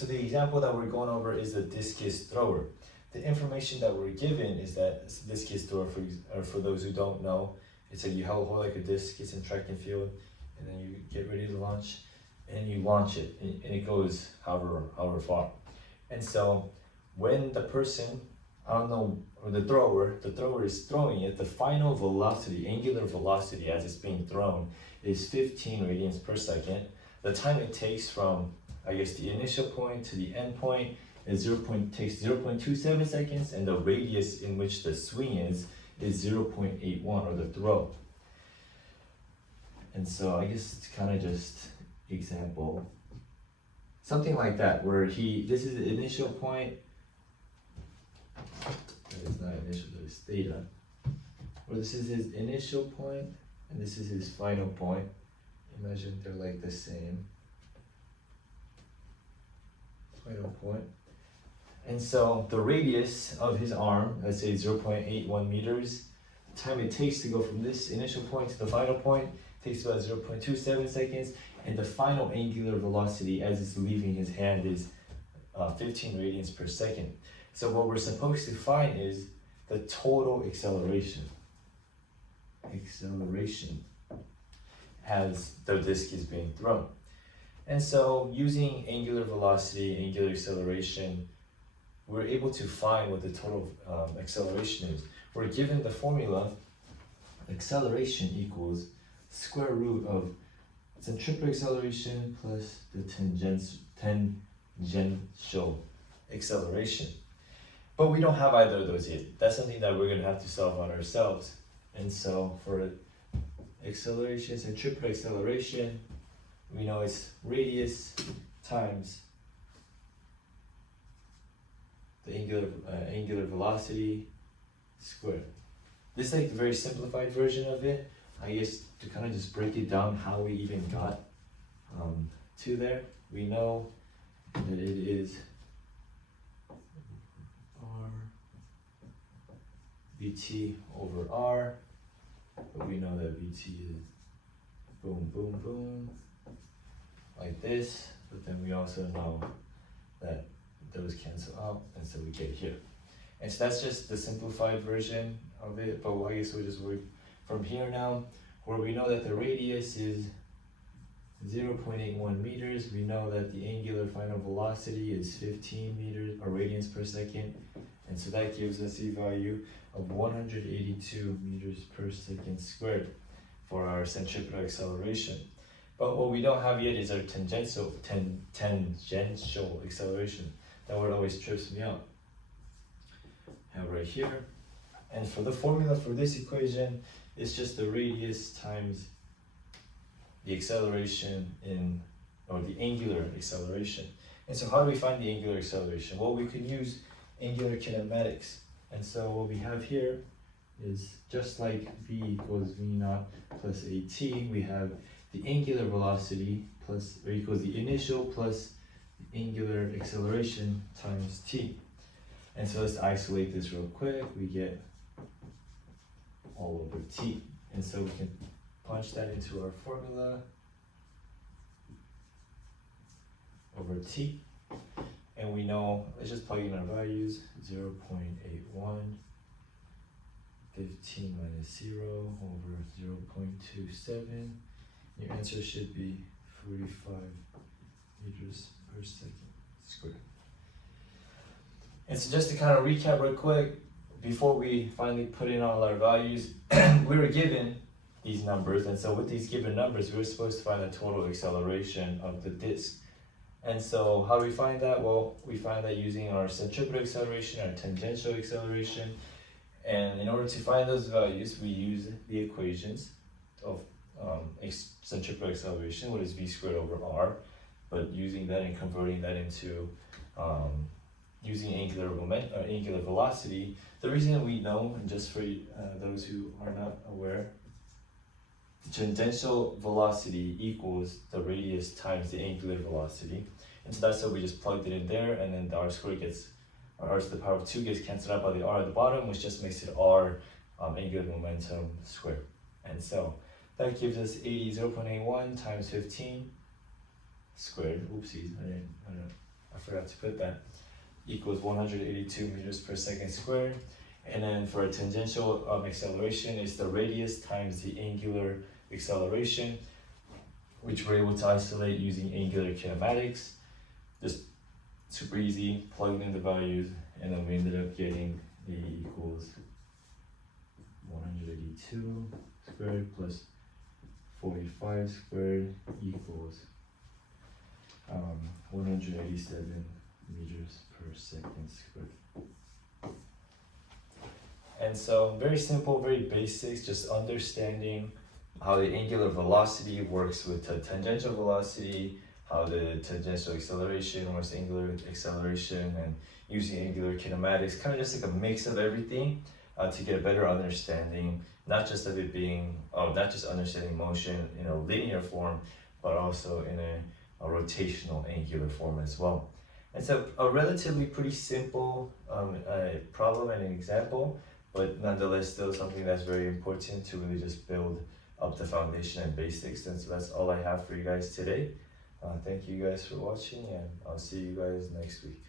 So the example that we're going over is the discus thrower. The information that we're given is that discus thrower, for those who don't know, it's like you hold like a discus in track and field, and then you get ready to launch, and you launch it, and it goes however far. And so when the person, I don't know, or the thrower is throwing it, the final velocity, angular velocity as it's being thrown is 15 radians per second. The time it takes from, I guess, the initial point to the end point is takes 0.27 seconds, and the radius in which the swing is 0.81, or the throw. And so I guess it's kind of just example, something like that, where this is the initial point. It's not initial, it's theta. Where this is his initial point, and this is his final point. Imagine they're like the same. Final point. And so the radius of his arm, let's say 0.81 meters, the time it takes to go from this initial point to the final point takes about 0.27 seconds, and the final angular velocity as it's leaving his hand is 15 radians per second. So what we're supposed to find is the total acceleration as the disc is being thrown. And so using angular velocity, angular acceleration, we're able to find what the total acceleration is. We're given the formula, acceleration equals square root of centripetal acceleration plus the tangential acceleration. But we don't have either of those yet. That's something that we're going to have to solve on ourselves. And so for acceleration, centripetal acceleration, we know it's radius times the angular velocity squared. This is like the very simplified version of it. I guess to kind of just break it down how we even got to there. We know that it is r vt over r, but we know that vt is boom, boom, boom, like this, but then we also know that those cancel out, and so we get here. And so that's just the simplified version of it, but I guess we'll just work from here now, where we know that the radius is 0.81 meters. We know that the angular final velocity is 15 meters or radians per second, and so that gives us a value of 182 meters per second squared for our centripetal acceleration. But what we don't have yet is our tangential acceleration. That word always trips me out. Have right here. And for the formula for this equation, it's just the radius times the acceleration or the angular acceleration. And so how do we find the angular acceleration? Well, we can use angular kinematics. And so what we have here is just like v equals v naught plus at, we have the angular velocity plus, or equals the initial plus the angular acceleration times t. And so let's isolate this real quick. We get all over t. And so we can punch that into our formula over t. And we know, let's just plug in our values, 0.81, 15 minus 0 over 0.27. Your answer should be 45 meters per second squared. And so just to kind of recap real quick, before we finally put in all our values, we were given these numbers, and so with these given numbers, we were supposed to find the total acceleration of the disk. And so how do we find that? Well, we find that using our centripetal acceleration, our tangential acceleration, and in order to find those values, we use the equations of centripetal acceleration, what is v squared over r, but using that and converting that into using angular velocity. The reason we know, and just for those who are not aware, the tangential velocity equals the radius times the angular velocity. And so that's why we just plugged it in there, and then the r squared gets, or r to the power of 2 gets cancelled out by the r at the bottom, which just makes it r angular momentum squared. And so that gives us 0.81 times 15 squared. Oopsies, I didn't I forgot to put that, equals 182 meters per second squared. And then for a tangential acceleration, it's the radius times the angular acceleration, which we're able to isolate using angular kinematics. Just super easy, plugging in the values, and then we ended up getting A equals 182 squared plus 45 squared equals 187 meters per second squared. And so very simple, very basics, just understanding how the angular velocity works with the tangential velocity, how the tangential acceleration works with angular acceleration, and using angular kinematics, kind of just like a mix of everything to get a better understanding, not just of it being, not just understanding motion in a linear form, but also in a rotational angular form as well. And so a relatively pretty simple problem and an example, but nonetheless still something that's very important to really just build up the foundation and basics. And so that's all I have for you guys today. Thank you guys for watching, and I'll see you guys next week.